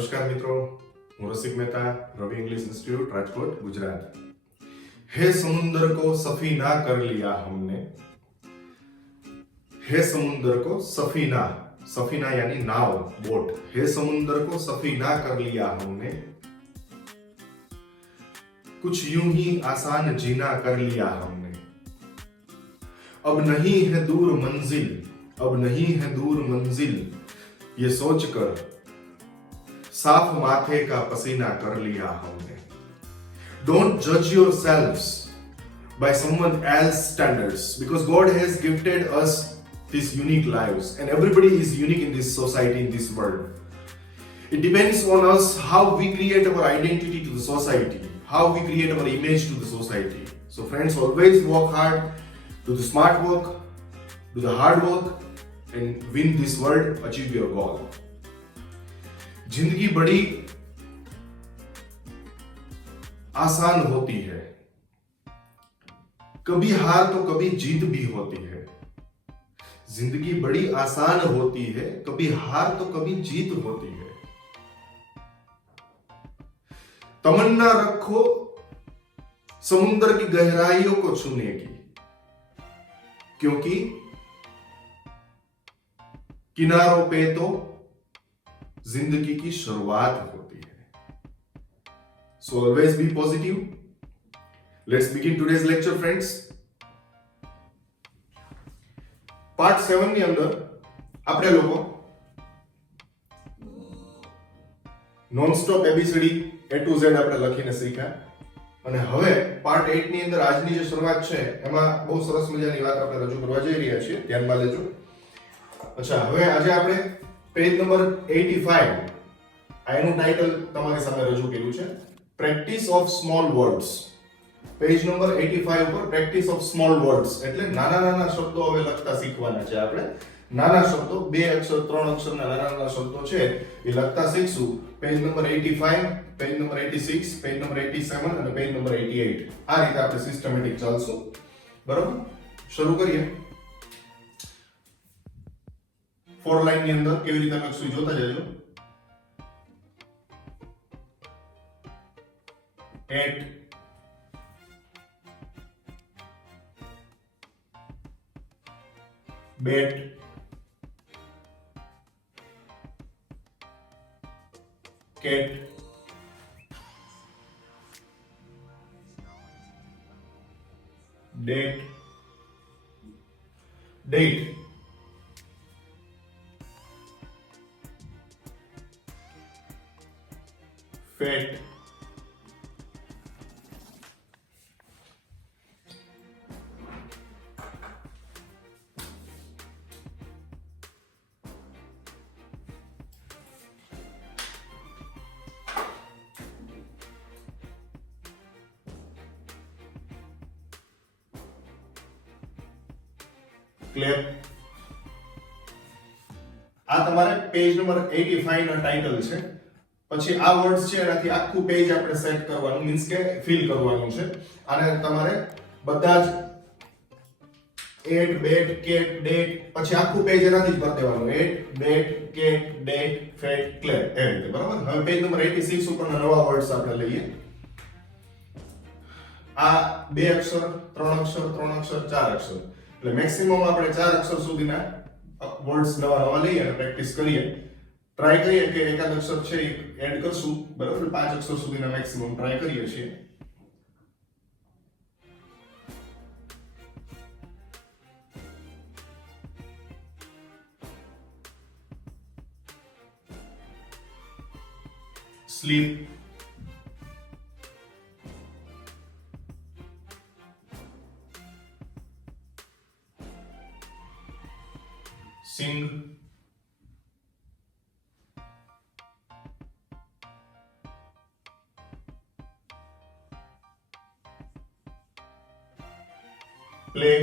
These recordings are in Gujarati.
नमस्कार मित्रों, હું રસિક મહેતા, રવિ इंग्लिश इंस्टीट्यूट राजकोट गुजरात। हे समुंदर को सफीना कर लिया हमने। हे समुंदर को सफीना, सफीना यानी नाव, बोट। हे समुंदर को सफीना कर लिया हमने, कुछ यूं ही आसान जीना कर लिया हमने। अब नहीं है दूर मंजिल, अब नहीं है दूर मंजिल, ये सोचकर साफ माथे का पसीना कर लिया हमने। Don't judge yourselves by someone else's standards, because God has gifted us these unique lives and everybody is unique in this society, in this world. It depends on us how we create our identity to the society, how we create our image to the society. So friends, always work hard, do the smart work, do the hard work and win this world, achieve your goal. जिंदगी बड़ी आसान होती है, कभी हार तो कभी जीत भी होती है। जिंदगी बड़ी आसान होती है, कभी हार तो कभी जीत होती है। तमन्ना रखो समुद्र की गहराइयों को छूने की, क्योंकि किनारों पे तो जिंदगी की शुरुआत होती है। So always be positive. Let's begin today's lecture, friends. Part 7 ની અંદર આપણે લોકો non stop A B C D A to Z આપણે લખીને શીખ્યા અને હવે પાર્ટ 8 ની અંદર આજની જે શરૂઆત છે એમાં બહુ સરસ મજાની વાત આપણે રજૂ કરવા જઈ રહ્યા છીએ, ધ્યાનમાં લેજો। અચ્છા, હવે આજે આપણે પેજ નંબર 85 આનું ટાઇટલ તમારી સામે રજૂ કર્યું છે, practice of small words. Page number 85 ઉપર પ્રેક્ટિસ ઓફ સ્મોલ વર્ડ્સ એટલે નાના નાના શબ્દો હવે લખતા શીખવાના છે આપણે। નાના શબ્દો, 2 અક્ષર 3 અક્ષરના નાના નાના શબ્દો છે એ લખતા શીખશું। Page number 85, page number 86, page number 87 અને પેજ નંબર 88 આ રીતે આપણે સિસ્ટમેટિક ચાલશું, બરોબર? શરૂ કરીએ। 4 લાઈન ની અંદર કેવી રીતે લખશું જોતા જજો। at, bet, cat, date, date, fat, clear? આ તમારે પેજ નંબર 85 નો ટાઇટલ છે। પછી આ વર્ડ્સ છે એનાથી આખું પેજ આપણે સેટ કરવાનું, મીન્સ કે ફિલ કરવાનું છે। અને તમારે બધા જ એટ, બેટ, કેટ, ડેટ, પછી આખું પેજ એનાથી જ ભરી દેવાનું, at, bat, cat, date, fat, ક્લેર, એ રીતે, બરાબર? હવે પેજ નંબર 86 ઉપરના નવા વર્ડ્સ આપણે લઈએ। આ 2 અક્ષર, 3 અક્ષર, 3 અક્ષર, 4 અક્ષર, એટલે મેક્સિમમ આપણે 4 અક્ષર સુધીના વર્ડ્સ નવા નવા લઈએ અને પ્રેક્ટિસ કરીએ। ટ્રાય કરીએ કે એકાદ અક્ષર છે એ એડ કરશું, બરાબર? 5 અક્ષર સુધીના મેક્સિમમ ટ્રાય કરીએ છીએ। Sleep, sing, play,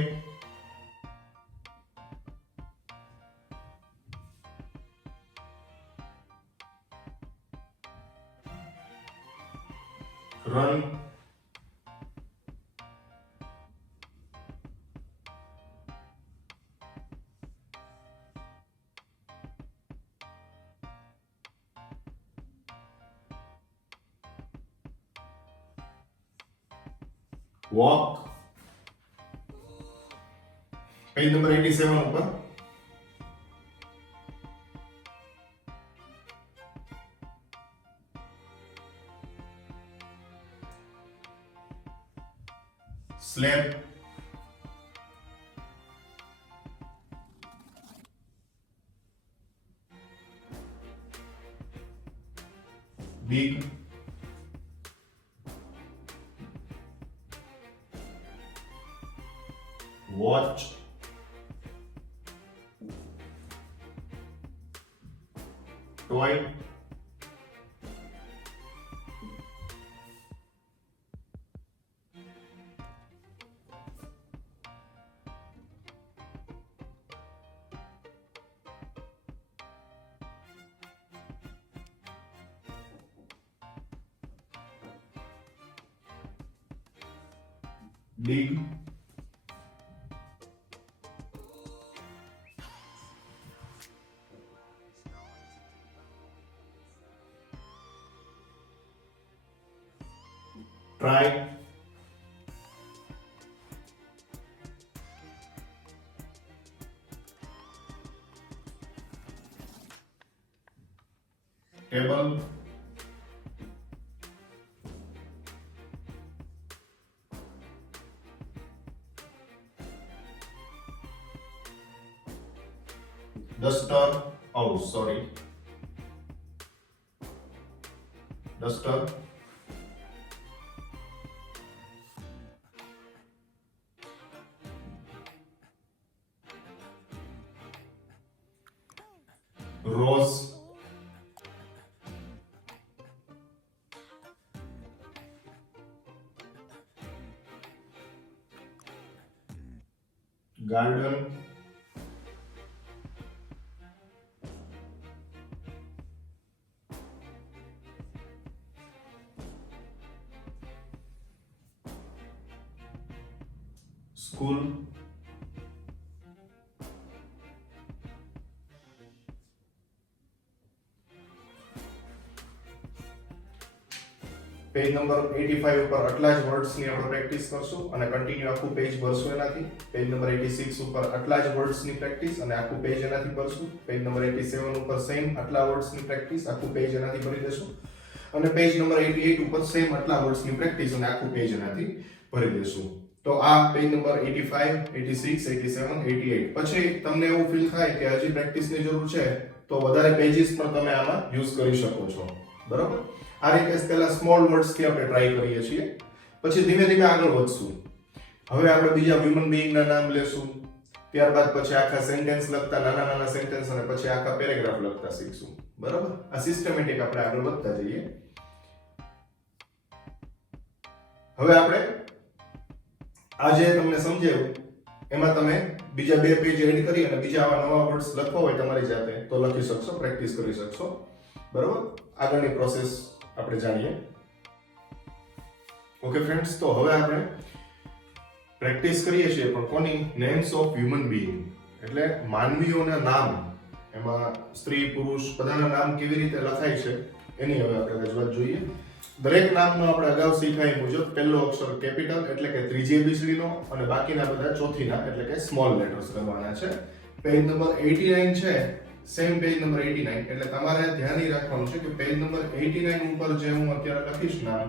run, walk. Page number 87 ઉપર slept. Big. Watch. Toy. Dig. Try. Table. Duster. Oh, sorry. Duster. Rose. Garden. School. Page number 85 ઉપર આટલા જ વર્ડ્સની આપણે પ્રેક્ટિસ કરશું અને કન્ટિન્યુ આખું પેજ ભરશું એનાથી. પેજ નંબર 86 ઉપર આટલા જ વર્ડ્સની પ્રેક્ટિસ અને આખું પેજ એનાથી ભરશું. પેજ નંબર 87 ઉપર સેમ આટલા વર્ડ્સની પ્રેક્ટિસ આખું પેજ એનાથી ભરી દેશું અને પેજ નંબર 88 ઉપર સેમ આટલા વર્ડ્સની પ્રેક્ટિસ અને આખું પેજ એનાથી ભરી દેશું. તો આ પેજ નંબર 85, 86, 87, 88. પછી તમને એવું ફીલ થાય કે હજી પ્રેક્ટિસની જરૂર છે તો વધારે પેજીસ પણ તમે આમાં યુઝ કરી શકો છો. બરાબર? આ રીતે પહેલા સ્મોલ વર્ડ્સ થી આપણે ટ્રાય કરીએ છીએ, પછી ધીમે ધીમે આગળ વધશું. હવે આપણે બીજા હ્યુમન બીઈંગ ના નામ લેશું, ત્યારબાદ પછી આખા સેન્ટેન્સ લખતા નાના નાના સેન્ટેન્સ અને પછી આખા પેરેગ્રાફ લખતા શીખશું. બરાબર? આ સિસ્ટમેટિક આપણે આગળ વધતા જઈએ. હવે આપણે આજે તમને સમજાવ્યું એમાં તમે બીજા બે પેજ એડ કરી અને બીજા આવા નવા વર્ડ્સ લખવા હોય તમારી જાતે તો લખી શકશો, પ્રેક્ટિસ કરી શકશો. બરાબર? આગળની પ્રોસેસ આપણે જાણીએ. ઓકે ફ્રેન્ડ્સ, તો હવે આપણે પ્રેક્ટિસ કરીએ છીએ પણ કોની? નેમ્સ ઓફ હ્યુમન બીઈંગ, એટલે માનવીઓના નામ. એમાં સ્ત્રી પુરુષ બધાના નામ કેવી રીતે લખાય છે એની હવે આપણે રજૂઆત જોઈએ. દરેક નામનો આપણે અગાઉ શીખાય મુજબ પહેલો અક્ષર કેપિટલ એટલે કે ત્રીજી એબીસીડીનો અને બાકીના બધા ચોથીના એટલે કે સ્મોલ લેટર્સ કરવાના છે. પેજ નંબર 89 છે, સેમ પેજ નંબર 89, એટલે તમારે ધ્યાન રાખવાનું છે કે પેજ નંબર 89 ઉપર જે હું અત્યારે લખીશ નામ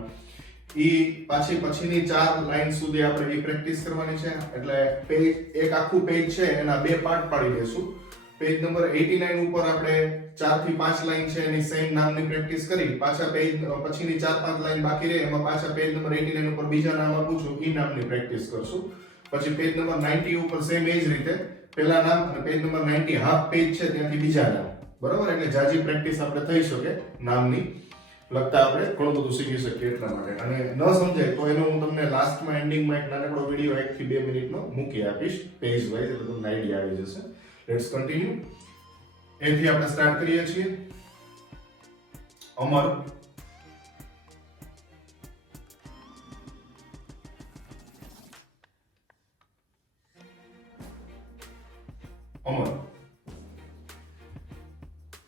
ઈ પછીની 4 લાઈન સુધી આપણે ઈ પ્રેક્ટિસ કરવાની છે. એટલે પેજ એક આખું પેજ છે એના બે પાર્ટ પાડી દેશું. પેજ નંબર 89 ઉપર આપણે 4 થી 5 લાઈન છે એની સેમ નામની પ્રેક્ટિસ કરી, પાછા પેજ પછીની 4-5 લાઈન બાકી રહે એમાં પાછા પેજ નંબર 89 ઉપર બીજા નામ આપું છું ઈ નામની પ્રેક્ટિસ કરશું. પછી પેજ નંબર 90 ઉપર સેમ એ જ રીતે પહેલા નામ અને પેજ નંબર 90 હાફ પેજ છે ત્યાંથી બીજા નામ. બરાબર? એટલે જાજી પ્રેક્ટિસ આપણે થઈ શકે નામની, લખતા આપણે ઘણું બધું શીખી શકીએ એટલા માટે. અને ન સમજાય તો એનો હું તમને લાસ્ટમાં એન્ડિંગમાં એક નાનકડો વિડિયો 1 થી 2 મિનિટનો મૂકી આપીશ પેજ વાઇઝ, એટલે તમને આઈડિયા આવી જશે. Let's continue. એથી આપણે સ્ટાર્ટ કરીએ છીએ. અમર, અમર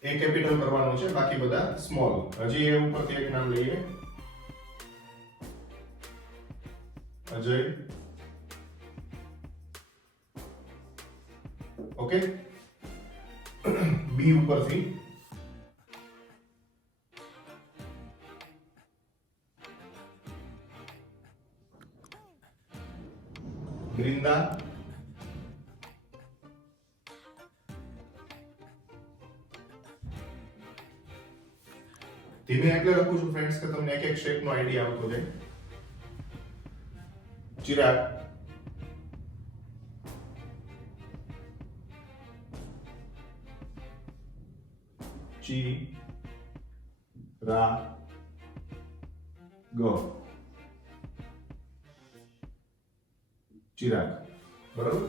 એ કેપિટલ કરવાનું છે, બાકી બધા સ્મોલ. હજી એ ઉપરથી એક નામ લઈએ. अजय, ओके। बी ऊपर थी वृंदा, ધીમે એટલે લખું છું ફ્રેન્ડ્સ કે તમને એક એક શેપ નો આઈડિયા આવતો જાય. ચિરાગ, ચી રા ગ, ચિરાગ, બરાબર.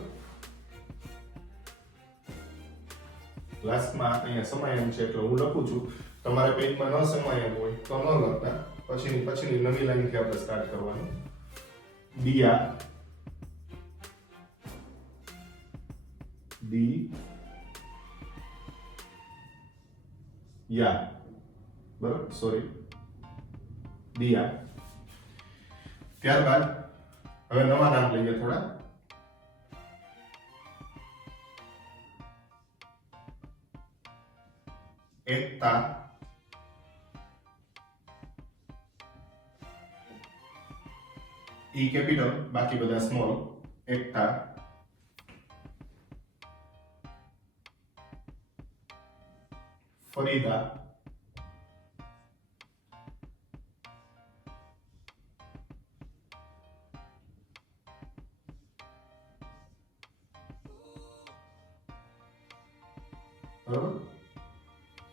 લાસ્ટમાં અહીંયા સમાયમ છે એટલે હું લખું છું. તમારે પેજમાં ન સમાયમ હોય તો ન લખતા, પછીની નવી લાઈનથી આપણે સ્ટાર્ટ કરવાનું. દિયા, દી યા, બરાબર, સોરી, દિયા. ત્યારબાદ હવે નવા નામ લઈએ થોડા. એકતા, ઈ કેપિટલ, બાકી બધા સ્મોલ. એકતા, ફરીદા, બરોબર,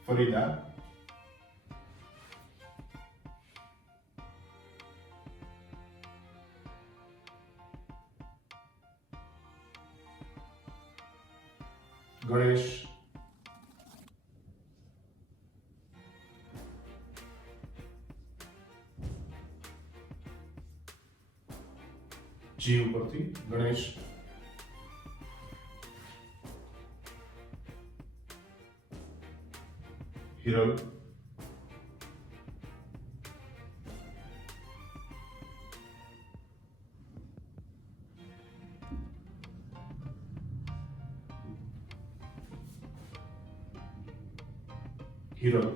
ફરીદા. ગણેશ, જી ઉપરથી ગણેશ. હિરલ, હિરલ,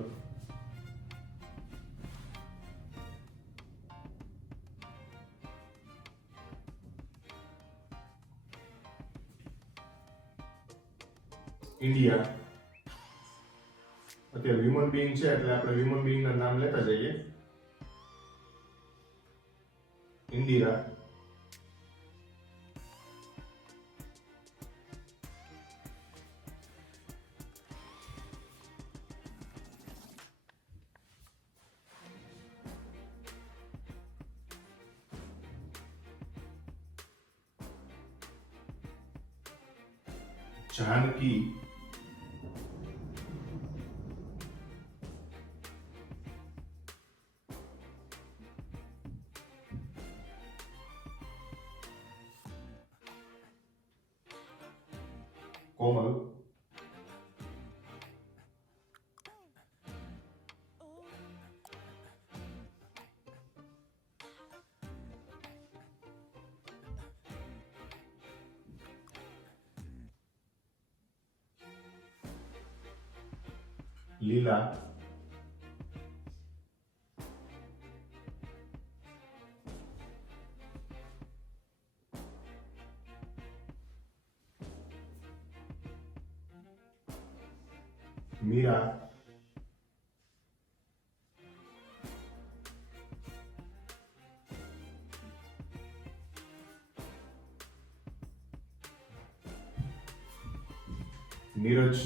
ઇન્ડિયા. અત્યારે હ્યુમન બીઈંગ છે એટલે આપણે હ્યુમન બીઈંગ ના નામ લેતા જઈએ. ઇન્દિરા, जानकी, कोमल, लीला, मीरा, नीरज,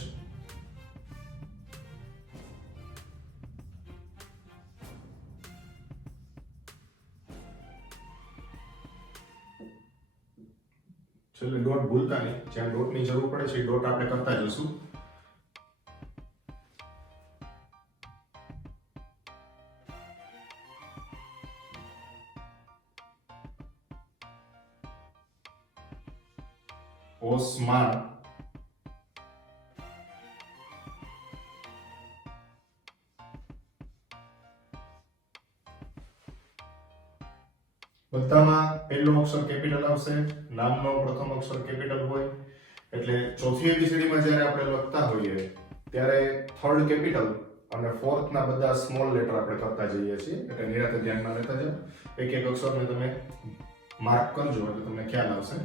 चलो डॉट भूलता नहीं, જ્યાં ડોટ ની જરૂર પડે છે ડોટ આપણે કરતા જઈશું. ઓસ્માન, બધામાં પહેલો અક્ષર કેપિટલ આવશે, નામનો પ્રથમ અક્ષર કેપિટલ હોય એટલે ચોથી એબીસીડીમાં જ્યારે આપણે લખતા હોઈએ ત્યારે થર્ડ કેપિટલ અને ફોર્થ ના બધા સ્મોલ લેટર આપણે કરતા જઈએ છીએ એટલે નિરાતે ધ્યાનમાં લેતા જાઓ. એક એક અક્ષરને તમે માર્ક કરજો એટલે તમને ખ્યાલ આવશે.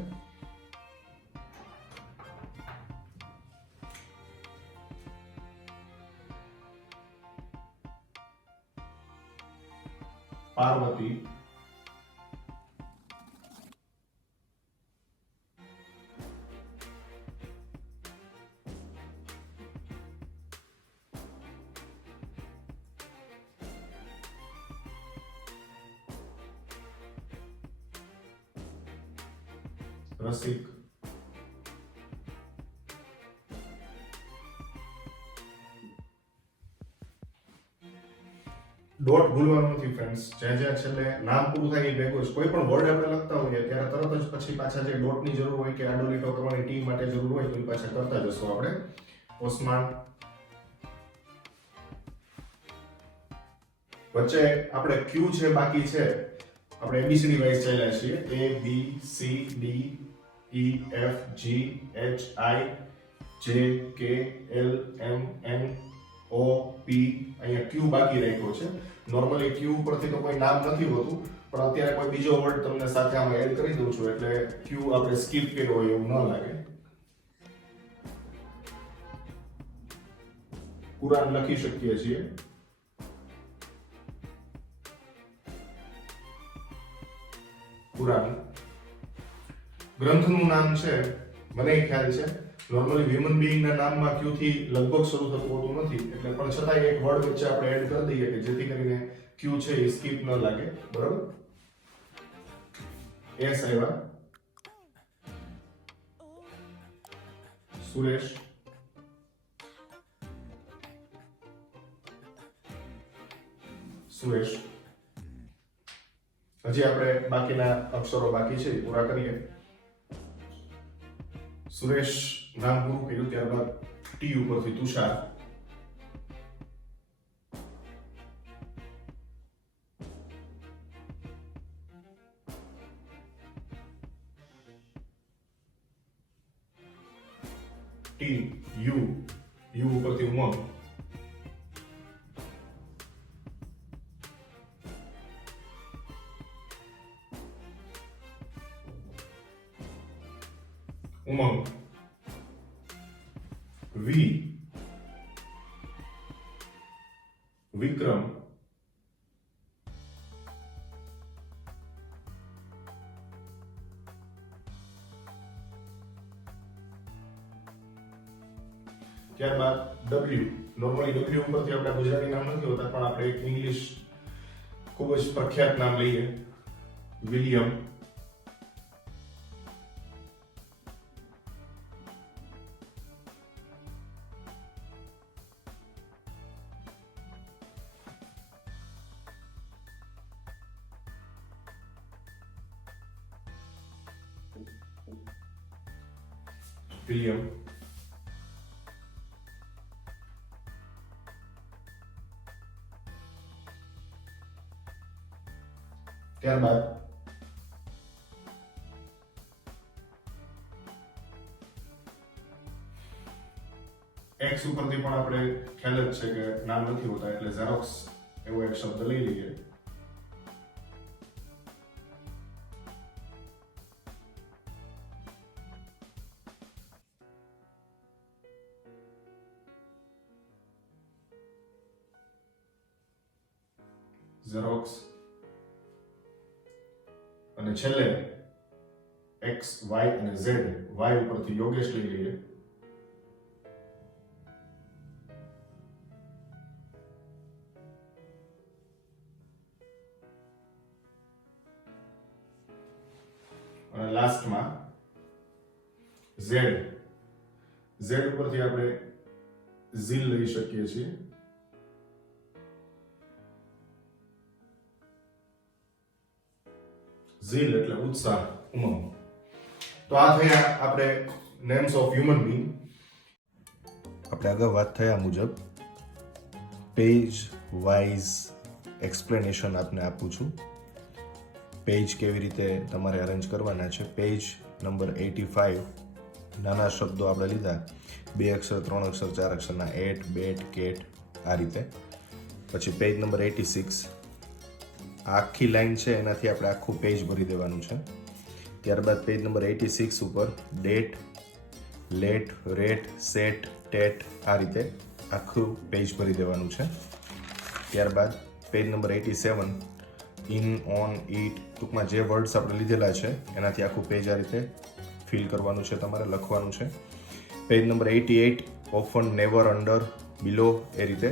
પાર્વતી, રસિક, ડોટ ભૂલવાનું નથી ફ્રેન્ડ્સ. જ્યાં છેલ્લે નામ પૂરું થાય એ ભેગું જ કોઈ પણ વર્ડ આપણે લખતા હોઈએ ત્યારે તરત જ પછી પાછા જે ડોટની જરૂર હોય કે આડો લીટો કરવાની ટી માટે જરૂર હોય તો એ પાછા કરતા જશું આપણે. ઓસ્માન. વચ્ચે આપણે ક્યુ છે બાકી છે, આપણે એબીસીડી વાઇઝ ચાલ્યા છીએ. A B C D E F G H I J K L M N O P. અહીંયા ક્યુ બાકી રાખ્યો છે. નોર્મલી ક્યુ ઉપરથી તો કોઈ નામ નથી હોતું પણ અત્યારે કોઈ બીજો વર્ડ તમને સાથે આમાં એડ કરી દઉં છું એટલે ક્યુ આપણે સ્કીપ કર્યો હોય એવું ન લાગે. કુરાન લખી શકીએ છીએ. કુરાન. ગ્રંથનું નામ છે મને ખ્યાલ છે નોર્મલી હ્યુમન બીઈંગના નામમાં ક્યુ થી લગભગ શરૂ થતું હોતું નથી એટલે પણ છતાંય એક વર્ડ વચ્ચે આપણે એડ કરી દઈએ કે જેથી કરીને ક્યુ છે એ સ્કીપ ન લાગે. બરાબર. એસ આવ્યા. સુરેશ. સુરેશ. હજી આપણે બાકીના અક્ષરો બાકી છે પૂરા કરીએ. સુરેશ નામ પૂરું કર્યું ત્યારબાદ ટી ઉપરથી તુષાર. ટી યુ યુ ઉપરથી ઉમંગ. ઉમંગ. વી વિક્રમ. ત્યારબાદ ડબલ્યુ. નોર્મલી ડબલ્યુ ઉપરથી આપણે ગુજરાતી નામ નથી હોતા પણ આપણે એક ઇંગ્લિશ ખૂબ જ પ્રખ્યાત નામ લઈએ. વિલિયમ. વિલિયમ. ત્યારબાદ એક્સ ઉપરથી પણ આપણે ખ્યાલ જ છે કે નામ નથી હોતા એટલે ઝેરોક્સ એવો એક શબ્દ લઈ લઈએ. ઝેરોક્સ. અને છેલ્લે એક્સ વાય અને ઝેડ. વાય ઉપરથી યોગેશ લઈ લઈએ. અને લાસ્ટમાં ઝેડ. ઝેડ ઉપરથી આપણે ઝીલ લઈ શકીએ છીએ. ઝીલ એટલે ઉત્સાહ, ઉમંગ. તો આ થયા આપણે નેમ્સ ઓફ હ્યુમન બીંગ. આપણે આગળ વાત થયા મુજબ પેજ વાઇઝ એક્સપ્લેનેશન આપને આપું છું. પેજ કેવી રીતે તમારે અરેન્જ કરવાના છે. પેજ નંબર 85 નાના શબ્દો આપણે લીધા, 2 અક્ષર 3 અક્ષર 4 અક્ષરના એટ, બેટ, કેટ આ રીતે. પછી પેજ નંબર 86 આખી લાઈન છે એનાથી આપણે આખું પેજ ભરી દેવાનું છે. ત્યારબાદ પેજ નંબર 86 ઉપર date, late, rate, set, tate આ રીતે આખું પેજ ભરી દેવાનું છે. ત્યારબાદ page number 87 in, on, it ટૂંકમાં જે વર્ડ્સ આપણે લીધેલા છે એનાથી આખું પેજ આ રીતે ફિલ કરવાનું છે, તમારે લખવાનું છે. Page number 88 often, never, under, below એ રીતે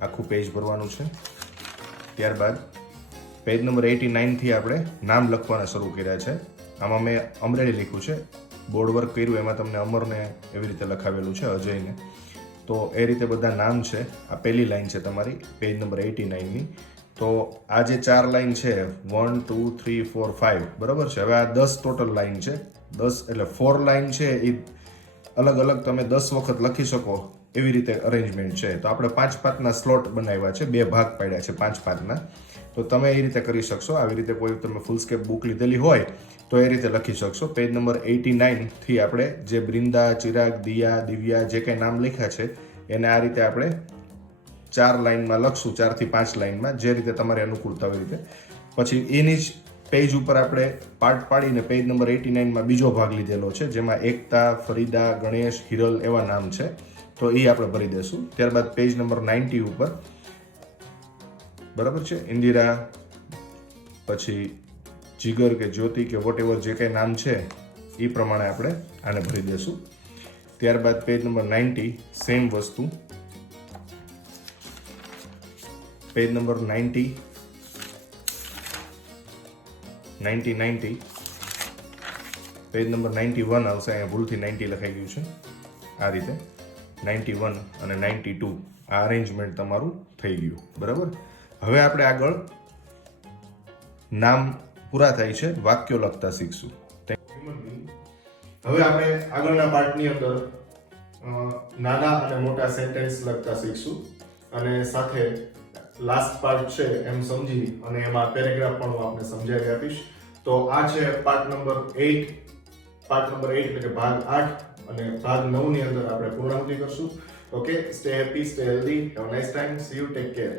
આખું પેજ ભરવાનું છે. ત્યારબાદ પેજ નંબર 89 થી આપણે નામ લખવાના શરૂ કર્યા છે. આમાં મેં અમરેલી લખ્યું છે, બોર્ડ વર્ક કર્યું એમાં તમને અમરને એવી રીતે લખાવેલું છે, અજયને. તો એ રીતે બધા નામ છે. આ પહેલી લાઈન છે તમારી પેજ નંબર 89ની. તો આ જે 4 લાઈન છે 1 2 3 4 5 બરાબર છે. હવે આ 10 ટોટલ લાઈન છે. 10 એટલે 4 લાઈન છે એ અલગ અલગ તમે 10 વખત લખી શકો એવી રીતે અરેન્જમેન્ટ છે. તો આપણે 5-5ના સ્લોટ બનાવ્યા છે, 2 ભાગ પાડ્યા છે 5-5ના. તો તમે એ રીતે કરી શકશો. આવી રીતે કોઈ તમે ફૂલસ્કેપ બુક લીધેલી હોય તો એ રીતે લખી શકશો. પેજ નંબર 89 થી આપણે જે બૃંદા, ચિરાગ, દિયા, દિવ્યા જે કંઈ નામ લખ્યા છે એને આ રીતે આપણે 4 લાઈનમાં લખશું, 4 થી 5 લાઈનમાં, જે રીતે તમારે અનુકૂળતા હોય રીતે. પછી એની જ પેજ ઉપર આપણે પાર્ટ પાડીને પેજ નંબર 89માં બીજો ભાગ લીધેલો છે, જેમાં એકતા, ફરીદા, ગણેશ, હિરલ એવા નામ છે. તો એ આપણે ભરી દેશું. ત્યારબાદ પેજ નંબર 90 ઉપર બરાબર છે ઇન્દિરા, પછી જીગર કે જ્યોતિ કે વોટ એવર જે કંઈ નામ છે એ પ્રમાણે આપણે આને ભરી દેશું. ત્યારબાદ પેજ નંબર 90 સેમ વસ્તુ, પેજ નંબર 90 પેજ નંબર 91 આવશે. અહીંયા ભૂલથી 90 લખાઈ ગયું છે. આ રીતે 91 અને 92 આ અરેન્જમેન્ટ તમારું થઈ ગયું બરાબર. હવે આપણે આગળ નામ પૂરા થાય છે, વાક્યો લખતા શીખશું. હવે આપણે આગળના પાર્ટની અંદર નાના અને મોટા સેન્ટેન્સ લખતા શીખશું અને સાથે લાસ્ટ પાર્ટ છે એમ સમજી અને એમાં પેરેગ્રાફ પણ હું આપને સમજાવી આપીશ. તો આ છે પાર્ટ નંબર 8. પાર્ટ નંબર 8 એટલે કે ભાગ 8 અને ભાગ 9 ની અંદર આપણે પૂર્ણાહુતિ કરશું. Okay, stay happy, stay healthy, have a nice time, C you, take care.